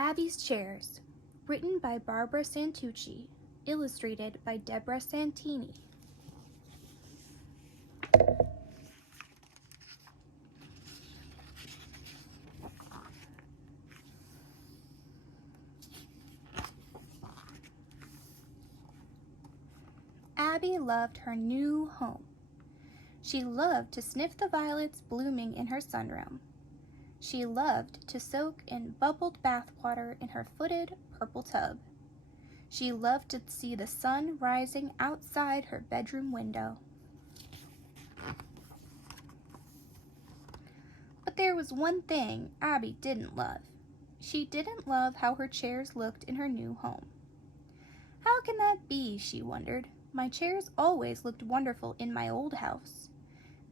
Abby's Chairs, written by Barbara Santucci, illustrated by Debrah Santini. Abby loved her new home. She loved to sniff the violets blooming in her sunroom. She loved to soak in bubbled bath water in her footed purple tub. She loved to see the sun rising outside her bedroom window. But there was one thing Abby didn't love. She didn't love how her chairs looked in her new home. How can that be, she wondered. My chairs always looked wonderful in my old house.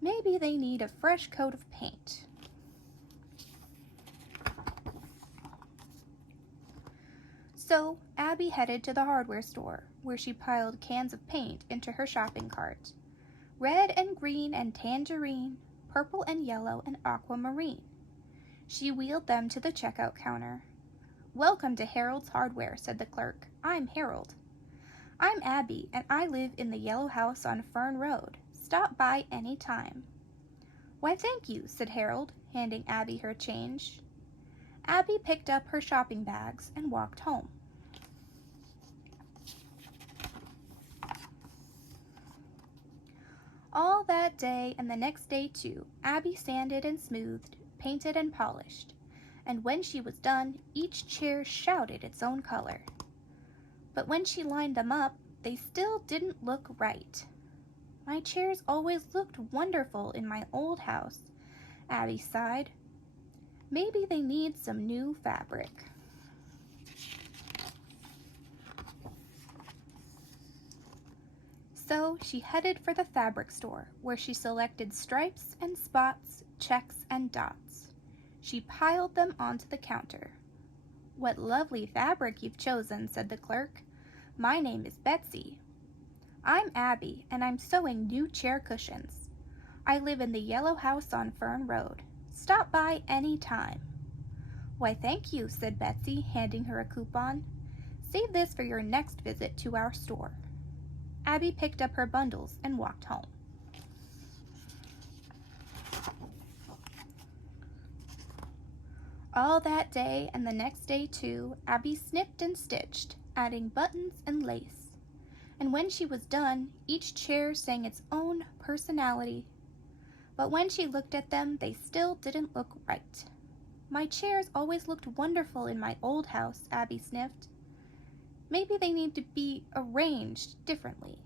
Maybe they need a fresh coat of paint. So Abby headed to the hardware store, where she piled cans of paint into her shopping cart. Red and green and tangerine, purple and yellow and aquamarine. She wheeled them to the checkout counter. "Welcome to Harold's Hardware," said the clerk. "I'm Harold." "I'm Abby, and I live in the yellow house on Fern Road. Stop by any time." "Why, thank you," said Harold, handing Abby her change. Abby picked up her shopping bags and walked home. All that day and the next day too, Abby sanded and smoothed, painted and polished, and when she was done, each chair shouted its own color. But when she lined them up, they still didn't look right. "My chairs always looked wonderful in my old house," Abby sighed. "Maybe they need some new fabric." So she headed for the fabric store, where she selected stripes and spots, checks and dots. She piled them onto the counter. "What lovely fabric you've chosen," said the clerk. "My name is Betsy." "I'm Abby, and I'm sewing new chair cushions. I live in the yellow house on Fern Road. Stop by any time." "Why, thank you," said Betsy, handing her a coupon. "Save this for your next visit to our store." Abby picked up her bundles and walked home. All that day and the next day too, Abby snipped and stitched, adding buttons and lace. And when she was done, each chair sang its own personality. But when she looked at them, they still didn't look right. "My chairs always looked wonderful in my old house," Abby sniffed. "Maybe they need to be arranged differently."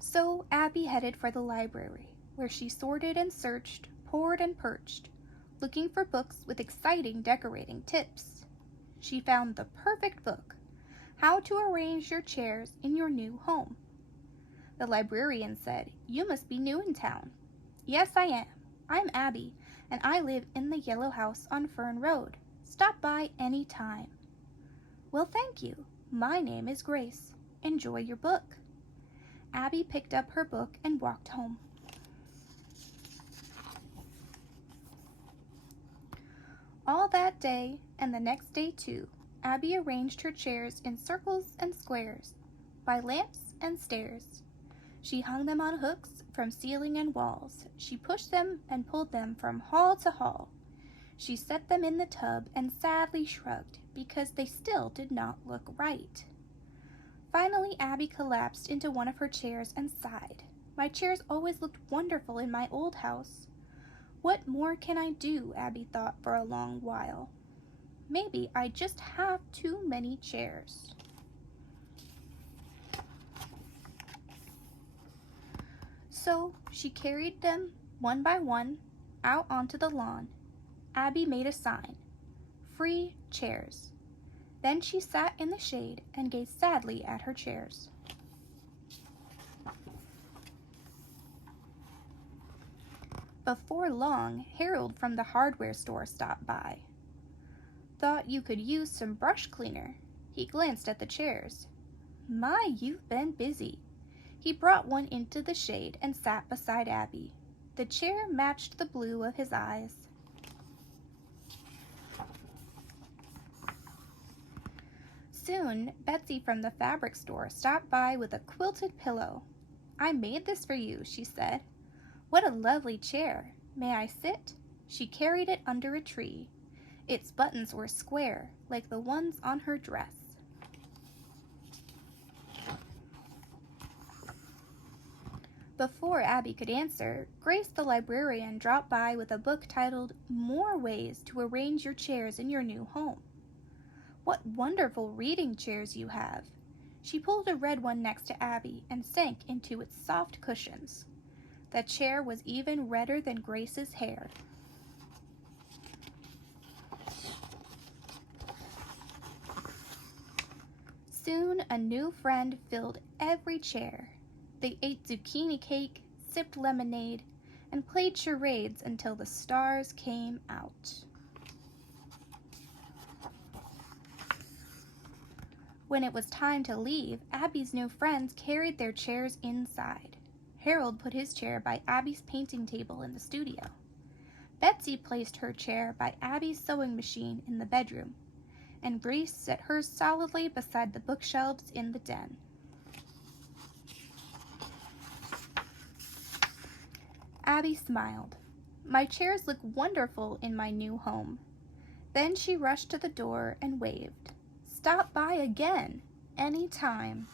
So Abby headed for the library, where she sorted and searched, poured and perched, looking for books with exciting decorating tips. She found the perfect book, How to Arrange Your Chairs in Your New Home. The librarian said, "You must be new in town." "Yes, I am. I'm Abby, and I live in the yellow house on Fern Road. Stop by any time." "Well, thank you. My name is Grace. Enjoy your book." Abby picked up her book and walked home. All that day, and the next day too, Abby arranged her chairs in circles and squares, by lamps and stairs. She hung them on hooks from ceiling and walls. She pushed them and pulled them from hall to hall. She set them in the tub and sadly shrugged because they still did not look right. Finally, Abby collapsed into one of her chairs and sighed. "My chairs always looked wonderful in my old house. What more can I do?" Abby thought for a long while. "Maybe I just have too many chairs." So she carried them, one by one, out onto the lawn. Abby made a sign, "Free chairs." Then she sat in the shade and gazed sadly at her chairs. Before long, Harold from the hardware store stopped by. "Thought you could use some brush cleaner." He glanced at the chairs. "My, you've been busy." He brought one into the shade and sat beside Abby. The chair matched the blue of his eyes. Soon, Betsy from the fabric store stopped by with a quilted pillow. "I made this for you," she said. "What a lovely chair. May I sit?" She carried it under a tree. Its buttons were square, like the ones on her dress. Before Abby could answer, Grace the librarian dropped by with a book titled "More Ways to Arrange Your Chairs in Your New Home." "What wonderful reading chairs you have." She pulled a red one next to Abby and sank into its soft cushions. The chair was even redder than Grace's hair. Soon a new friend filled every chair. They ate zucchini cake, sipped lemonade, and played charades until the stars came out. When it was time to leave, Abby's new friends carried their chairs inside. Harold put his chair by Abby's painting table in the studio. Betsy placed her chair by Abby's sewing machine in the bedroom, and Grace set hers solidly beside the bookshelves in the den. Abby smiled. "My chairs look wonderful in my new home." Then she rushed to the door and waved. "Stop by again, any time."